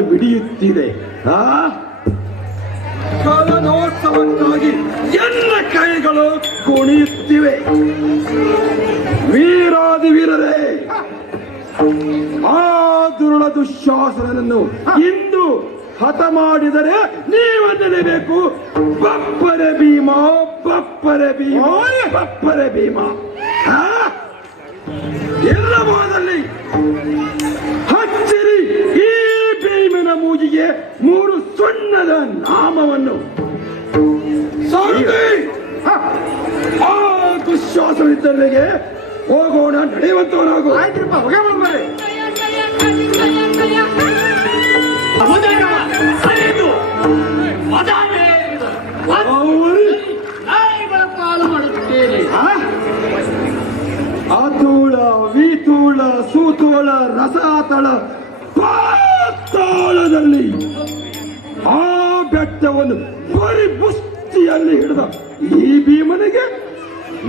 ಮಿಡಿಯುತ್ತಿದೆ ಆ? ಕಲನೋತ್ಸವಕ್ಕಾಗಿ ಎನ್ನ ಕೈಗಳು ಕುಣಿಯುತ್ತಿವೆ? ವೀರಾದಿ ವೀರರೇ ಆ ದುರುಳ ದುಶ್ಯಾಸನನ್ನು ಇಂದು ಹತ ಮಾಡಿದರೆ ನೀವನ್ನಲೇಬೇಕು ಬಪ್ಪರೆ ಭೀಮ ಬಪ್ಪರೆ ಭೀಮ ಬಪ್ಪರೆ ಭೀಮ. ಭೀಮನ ಮೂರು ಸುಣ್ಣದ ನಾಮವನ್ನು. ದುಶ್ವಾಸವಿದ್ದವರಿಗೆ ಹೋಗೋಣ ನಡೆಯುವಂತವನಾಗು. ಆಯ್ತ್ರಪ್ಪ ಹೊಗೆ ಆ? ಆತೋಳ ವೀತೋಳ ಸೂತೋಳ ರಸಾತಳ ಪಾತಾಳದಲ್ಲಿ ಆ ಬೆಟ್ಟವನ್ನು ಬರಿ ಬುಷ್ಟಿಯಲ್ಲಿ ಹಿಡಿದ ಈ ಭೀಮನಿಗೆ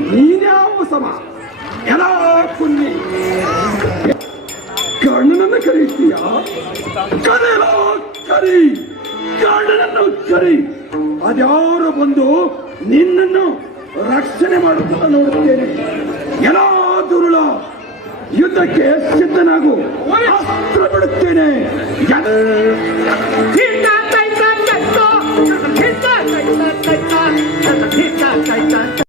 ನೀನ್ಯಾವ ಸಮ? ಎಲ್ಲ ಕುನ್ನಿ ಕಣ್ಣನನ್ನು ಕರೀತೀಯ? ಕರೆಯಲೋ ಕರಿ. ಕಣ್ಣನನ್ನು ಕರಿ. ಅದ್ಯಾರು ಬಂದು ನಿನ್ನನ್ನು ರಕ್ಷಣೆ ಮಾಡುತ್ತ ನೋಡುತ್ತೇನೆ. ಯುದ್ಧಕ್ಕೆ ಸಿದ್ಧನಾಗು. ಅಸ್ತ್ರ ಬಿಡುತ್ತೇನೆ.